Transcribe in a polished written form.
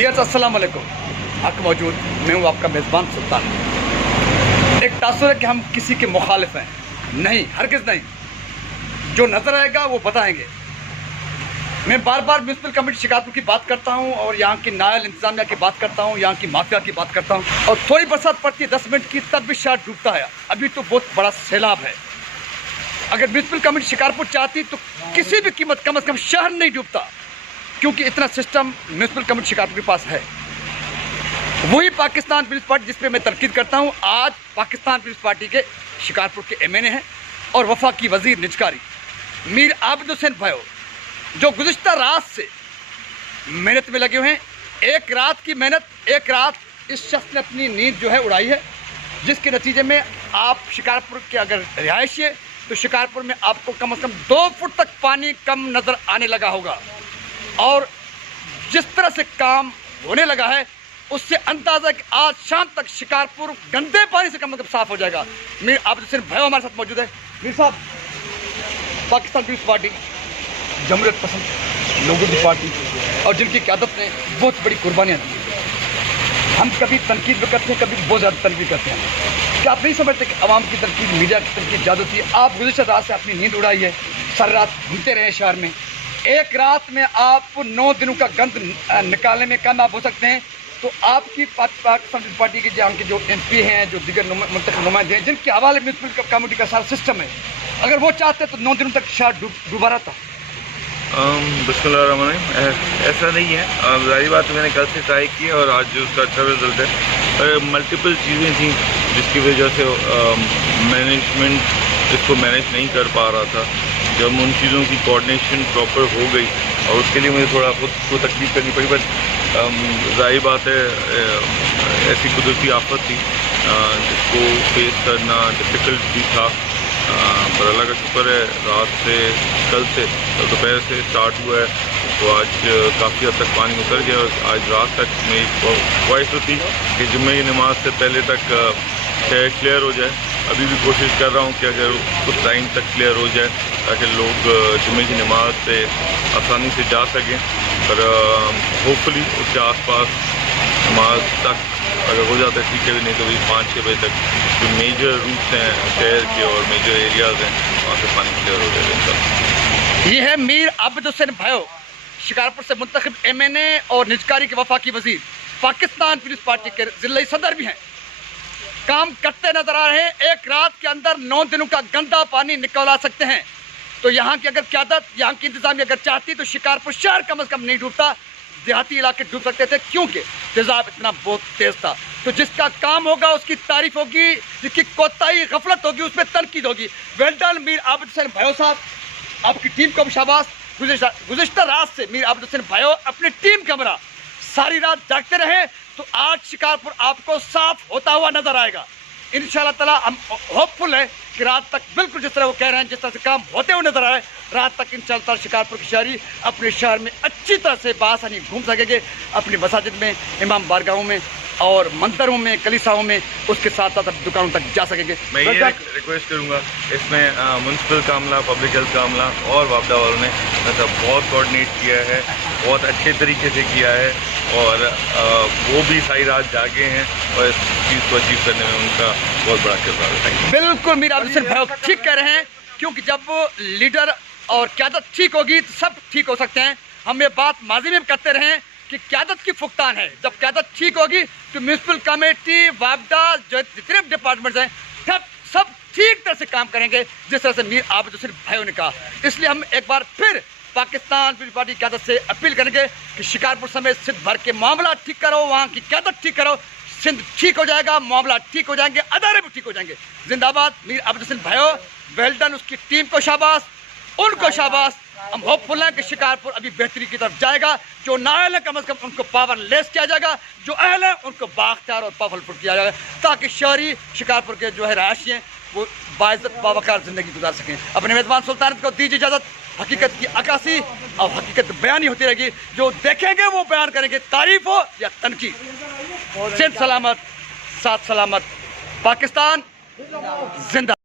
Dears अस्सलाम वालेकुम। हक मौजूद, मैं हूँ आपका मेज़बान सुल्तान। एक तासुर है कि हम किसी के मुखालिफ हैं, नहीं, हरगिज़ नहीं। जो नज़र आएगा वो बताएंगे। मैं बार बार म्यूनसिपल कमेटी शिकारपुर की बात करता हूँ और यहाँ की नायल इंतजामिया की बात करता हूँ, यहाँ की माफिया की बात करता हूँ। और थोड़ी बरसात पड़ती है 10 मिनट की, तब भी शहर डूबता है। अभी तो बहुत बड़ा सैलाब है। अगर म्यूनसिपल कमेटी शिकारपुर चाहती तो किसी भी कीमत कम से कम शहर नहीं डूबता, क्योंकि इतना सिस्टम म्यूनसिपल कमेटी शिकारपुर के पास है। वही पाकिस्तान पीपल्स पार्टी जिस पे मैं तनकीद करता हूँ, आज पाकिस्तान पीपल्स पार्टी के शिकारपुर के MNA हैं और वफाकी वजीर निजकारी मीर आबिद हुसैन भायो, जो गुज़िश्ता रात से मेहनत में लगे हुए हैं। एक रात की मेहनत, एक रात इस शख्स ने अपनी नींद जो है उड़ाई है, जिसके नतीजे में आप शिकारपुर के अगर रिहायशी है तो शिकारपुर में आपको कम से कम 2 फुट तक पानी कम नज़र आने लगा होगा। और जिस तरह से काम होने लगा है उससे अंदाज़ा है कि आज शाम तक शिकारपुर गंदे पानी से कम साफ हो जाएगा। मीर आबिद हुसैन भाई हमारे साथ मौजूद है। मीर साहब, पाकिस्तान पीपल्स पार्टी जमहूरियत पसंद लोगों की पार्टी और जिनकी क़यादत ने बहुत बड़ी कुर्बानियाँ दी, हम कभी तनकीद भी करते हैं, कभी बहुत ज़्यादा तनकीद करते हैं। क्या आप नहीं समझते कि आवाम की तनकीद, मीडिया की तनकीद ज़्यादा होती है? आप गुज़िश्ता रात से अपनी नींद उड़ाई है, सारी रात घूमते रहे शहर में, एक रात में आप 9 दिनों का गंद निकालने में कामयाब हो सकते हैं। तो आपकी पाकिस्तान पीपल्स पार्टी के यहाँ के जो MP हैं, जो दिगर मुंतखब नुमाइंदे हैं, जिनके हवाले म्यूनसिपल कमेटी का सारा सिस्टम है, अगर वो चाहते तो 9 दिनों तक शहर डूबा रहता। बिस्मिल्लाहिर्रहमानिर्रहीम। ऐसा नहीं है, ज़ाहिर बात है, मैंने कल से ट्राई किया और आज जो उसका अच्छा रिजल्ट है। मल्टीपल चीज़ें थी जिसकी वजह से मैनेजमेंट इसको मैनेज नहीं कर पा रहा था। जब उन चीज़ों की कोऑर्डिनेशन प्रॉपर हो गई और उसके लिए मुझे थोड़ा खुद को तकलीफ करनी पड़ी, बट ज़ाहिर बात है ऐसी कुदरती आफत थी जिसको फेस करना डिफ़िकल्ट भी था। पर अल्लाह का शुक्र है, रात से कल से दोपहर से स्टार्ट हुआ है तो आज काफ़ी हद तक पानी उतर गया। और आज रात तक मेरी ख्वाहिश तो थी कि जुम्मे की नमाज से पहले तक शहर क्लियर हो जाए। अभी भी कोशिश कर रहा हूँ कि अगर कुछ टाइम तक क्लियर हो जाए ताकि लोग जुम्मे की नमाज से आसानी से जा सकें। पर होपफुली उसके आसपास नमाज तक अगर हो जाता है ठीक है, भी नहीं तो वही 5-6 बजे तक जो मेजर रूट्स हैं शहर के और मेजर एरियाज़ हैं वहाँ से पानी क्लियर हो जाएगा। ये है मीर आबिद हुसैन भायो, शिकारपुर से मुंतखब MNA और निजकारी के वफाकी वजीर, पाकिस्तान पीपल्स पार्टी के ज़िला सदर भी हैं। काम करते नजर आ रहे हैं। एक रात के अंदर 9 दिनों का गंदा पानी निकलवा सकते हैं। तो यहाँ की अगर क़यादत, यहाँ की इंतजामिया अगर चाहती तो शिकारपुर शहर कम से कम नहीं डूबता, देहाती इलाके डूब सकते थे, क्योंकि तेज़ाब इतना बहुत तेज़ था। तो जिसका काम होगा उसकी तारीफ होगी, जिसकी कोताही गफलत होगी उस पर तनकीद होगी। वेल डन मीर आबिद हुसैन भायो साहब, आपकी टीम को भी शाबाश। गुज़िश्ता रात से मीर आबिद हुसैन भायो अपनी टीम का हमरा सारी रात जागते रहे तो आज शिकारपुर आपको साफ होता हुआ नजर आएगा इंशाअल्लाह ताला। हम होपफुल है कि रात तक बिल्कुल जिस तरह वो कह रहे हैं, जिस तरह से काम होते हुए नजर आ रहे हैं, रात तक इंशाअल्लाह शिकारपुर के शहरी अपने शहर में अच्छी तरह से बासानी घूम सकेंगे, अपनी मसाजिद में, इमाम बारगाहों में और मंदिरों में, कलीसाओं में, उसके साथ साथ अपनी दुकानों तक जा सकेंगे। मैं ये रिक्वेस्ट करूँगा, इसमें म्यूनसिपल का अमला, पब्लिक हेल्थ का अमला और वापदा वालों ने मतलब बहुत कोऑर्डिनेट किया है, बहुत अच्छे तरीके से किया है और वो भी सारी रात जागे हैं और इस चीज़ को अचीव करने में उनका बहुत बड़ा किरदार है। बिल्कुल मीर आबिद हुसैन भाई ठीक कह रहे हैं, क्योंकि जब लीडर और क़यादत ठीक होगी तो सब ठीक हो सकते हैं। हम ये बात माजी में करते रहे कि क़यादत की फुकतान है। जब क़यादत ठीक होगी तो म्यूनसिपल कमेटी, वापदा, जो जितने डिपार्टमेंट्स हैं सब ठीक तरह से काम करेंगे, जिस तरह से मीर आबिद हुसैन भाइयों ने कहा। इसलिए हम एक बार फिर पाकिस्तान पीपल्स पार्टी की क़यादत से अपील करेंगे कि शिकारपुर समेत सिंध भर के मामला ठीक करो, वहाँ की क़यादत ठीक करो, सिंध ठीक हो जाएगा, मामला ठीक हो जाएंगे, अदारे भी ठीक हो जाएंगे। जिंदाबाद मीर आबिद हुसैन भाइयों, वेल डन। उसकी टीम को शाबाश, उनको शाबाश। हम होपफुल हैं कि शिकारपुर अभी बेहतरी की तरफ जाएगा। जो नाअहल है कम से कम उनको पावरलेस किया जाएगा, जो अहल है उनको बाख्तियार और पावरफुल किया जाएगा, ताकि शहरी शिकारपुर के जो है रहायशी हैं वो बाइज़्ज़त बावकार ज़िंदगी गुजार सकें। अपने मेज़बान सुल्तान को दीजिए इजाज़त। हकीकत की अक्कासी और हकीकत बयानी होती रहेगी, जो देखेंगे वो बयान करेंगे, तारीफ हो या तनकीद। सिंध सलामत, साथ सलामत, पाकिस्तान जिंदा।